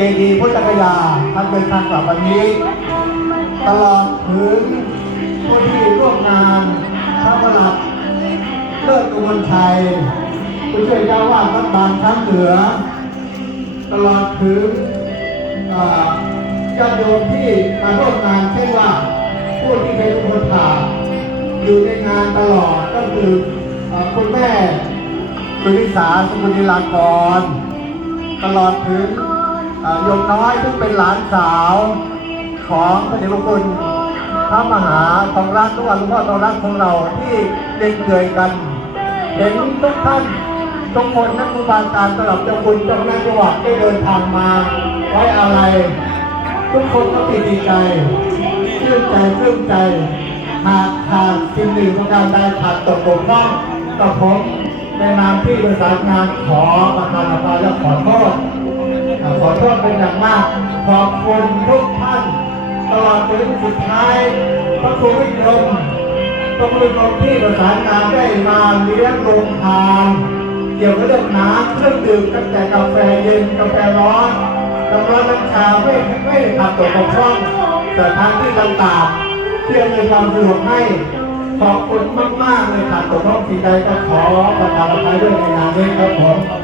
เจดีย์พุทธคยาท่านเป็นทางกลับวันนี้ ตลอดถึงผู้ที่ร่วมงานพระประหลัดเลิศกมลชัยผู้ช่วยเจ้าวาดวัดบางช้างเหนือ ตลอดถึงเอ่อญาติโยมที่มาร่วมงานเช่นว่าผู้ที่เป็นคนถ่าอยู่ในงานตลอดก็คือเอ่อคุณแม่สุริสาสมุนิลากร ตลอดถึง โยมน้อยซึ่งเป็นหลานสาวของพระเดชพระคุณพระมหาทองรักทุกวันหลวงพ่อทองรักของเราที่เด็กเกยกัน เห็นทุกท่านทุกคนนักบุญาการตลอดเจ้าคุณเจ้าแม่จังหวัดได้เดินทางมาไว้อะไร ทุกคนก็ปิติใจชื่นใจปลื้มใจหากขาดสิ่งหนึ่งประการใดขาดตกบกพร่องกับผมในนามที่ประสานงานขอประทานอภัยและขอโทษ ขอบคุณทุกท่านตลอดถึงสุดท้ายพระครูวิกรมพระครูวิกรมที่ประสานงานได้มาเลี้ยงโรงทานเกี่ยวกับเรื่องน้ำเครื่องดื่มตั้งแต่กาแฟเย็นกาแฟร้อนน้ำร้อนน้ำชาไม่ไม่ขาดตกบกพร่องแต่ทางที่ต่างๆเที่อำนความสะดวกให้ขอบคุณมากๆเลยขาดตกบกพร่องสิ่งใดก็ขอประทานอภัยด้วยในนามนี้ครับผม